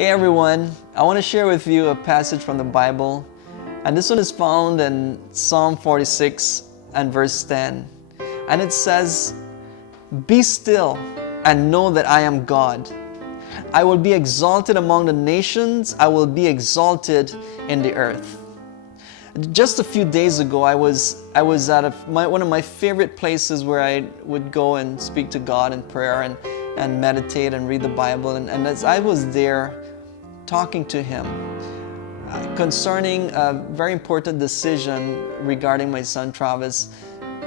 Hey everyone, I want to share with you a passage from the Bible, and this one is found in Psalm 46 and verse 10. And it says, "Be still and know that I am God. I will be exalted among the nations, I will be exalted in the earth." Just a few days ago, I was at one of my favorite places where I would go and speak to God in prayer and meditate and read the Bible. And as I was there talking to Him concerning a very important decision regarding my son Travis,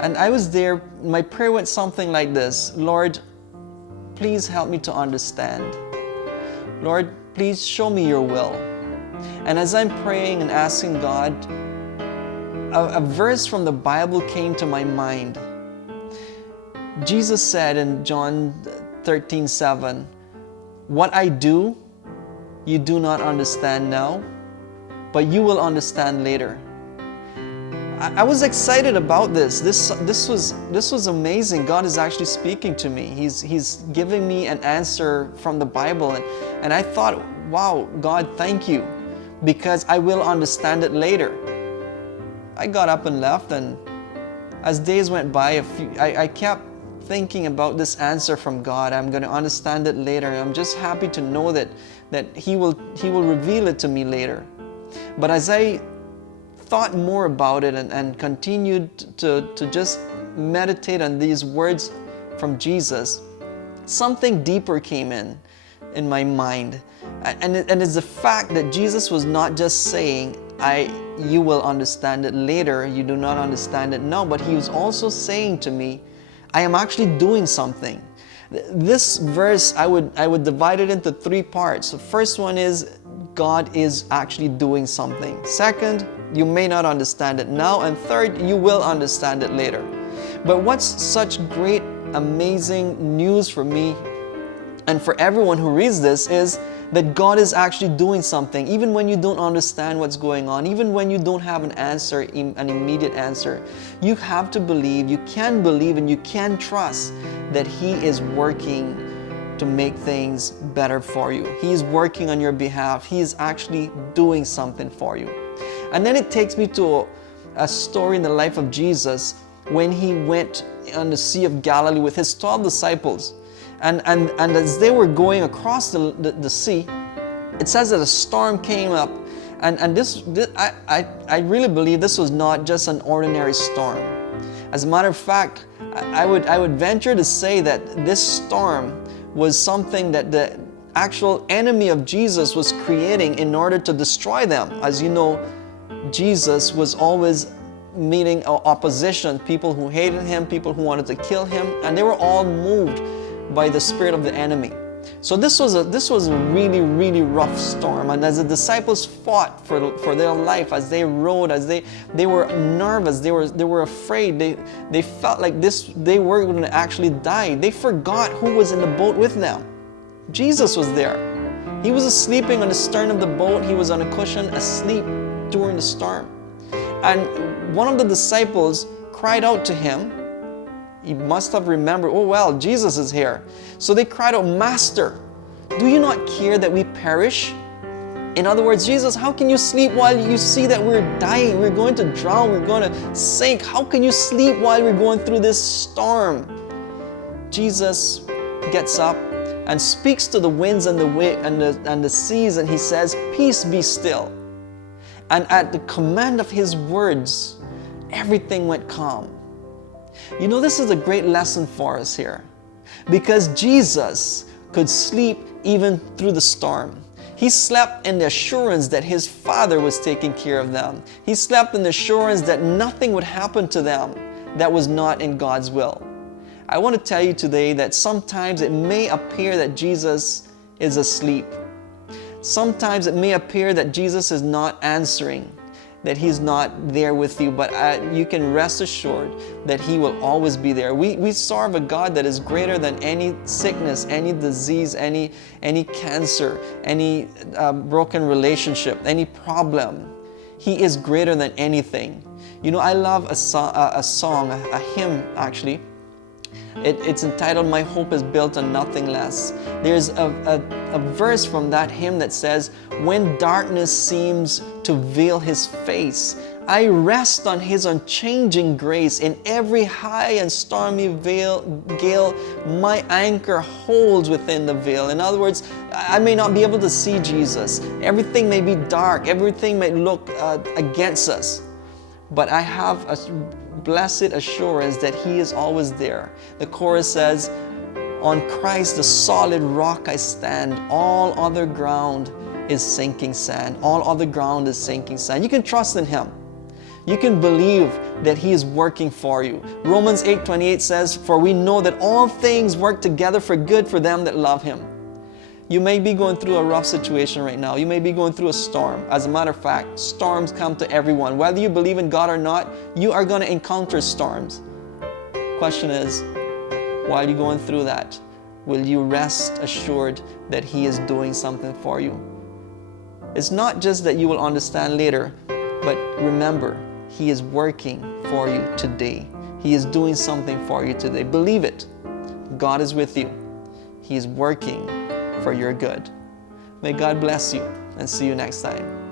and I was there, my prayer went something like this: Lord, please help me to understand. Lord, please show me your will. And as I'm praying and asking God, a verse from the Bible came to my mind. Jesus said in John 13:7, "What I do, you do not understand now, but you will understand later." I was excited about this. This was amazing. God is actually speaking to me. He's giving me an answer from the Bible, and I thought, wow, God, thank you, because I will understand it later. I got up and left, and as days went by, I kept thinking about this answer from God. I'm going to understand it later. I'm just happy to know that He will reveal it to me later. But as I thought more about it and continued to just meditate on these words from Jesus, something deeper came in my mind. And it's the fact that Jesus was not just saying, you will understand it later, you do not understand it now, but He was also saying to me, I am actually doing something. This verse, I would divide it into three parts. The first one is, God is actually doing something. Second, you may not understand it now. And third, you will understand it later. But what's such great, amazing news for me and for everyone who reads this is that God is actually doing something, even when you don't understand what's going on, even when you don't have an answer, an immediate answer. You have to believe, you can believe, and you can trust that He is working to make things better for you. He is working on your behalf. He is actually doing something for you. And then it takes me to a story in the life of Jesus when He went on the Sea of Galilee with His 12 disciples. And as they were going across the sea, it says that a storm came up. And this I really believe this was not just an ordinary storm. As a matter of fact, I would venture to say that this storm was something that the actual enemy of Jesus was creating in order to destroy them. As you know, Jesus was always meeting opposition, people who hated Him, people who wanted to kill Him, and they were all moved by the spirit of the enemy. So this was a really, really rough storm. And as the disciples fought for their life, as they rowed, as they were nervous, they were afraid, they felt like they were going to actually die. They forgot who was in the boat with them. Jesus was there. He was sleeping on the stern of the boat. He was on a cushion, asleep during the storm. And one of the disciples cried out to Him. He must have remembered, oh well, Jesus is here. So they cried out, "Master, do you not care that we perish?" In other words, Jesus, how can you sleep while you see that we're dying? We're going to drown, we're going to sink. How can you sleep while we're going through this storm? Jesus gets up and speaks to the winds and the seas, and He says, "Peace, be still." And at the command of His words, everything went calm. You know, this is a great lesson for us here, because Jesus could sleep even through the storm. He slept in the assurance that His Father was taking care of them. He slept in the assurance that nothing would happen to them that was not in God's will. I want to tell you today that sometimes it may appear that Jesus is asleep. Sometimes it may appear that Jesus is not answering, that He's not there with you, but you can rest assured that He will always be there. We serve a God that is greater than any sickness, any disease, any cancer, any broken relationship, any problem. He is greater than anything. You know, I love a song, a hymn actually, It's entitled, My Hope is Built on Nothing Less. There's a verse from that hymn that says, when darkness seems to veil His face, I rest on His unchanging grace. In every high and stormy gale, my anchor holds within the veil. In other words, I may not be able to see Jesus. Everything may be dark. Everything may look against us. But I have a blessed assurance that He is always there. The chorus says, on Christ, the solid rock I stand. All other ground is sinking sand. All other ground is sinking sand. You can trust in Him. You can believe that He is working for you. Romans 8:28 says, for we know that all things work together for good for them that love Him. You may be going through a rough situation right now. You may be going through a storm. As a matter of fact, storms come to everyone. Whether you believe in God or not, you are going to encounter storms. Question is, while you're going through that, will you rest assured that He is doing something for you? It's not just that you will understand later, but remember, He is working for you today. He is doing something for you today. Believe it. God is with you. He is working for your good. May God bless you, and see you next time.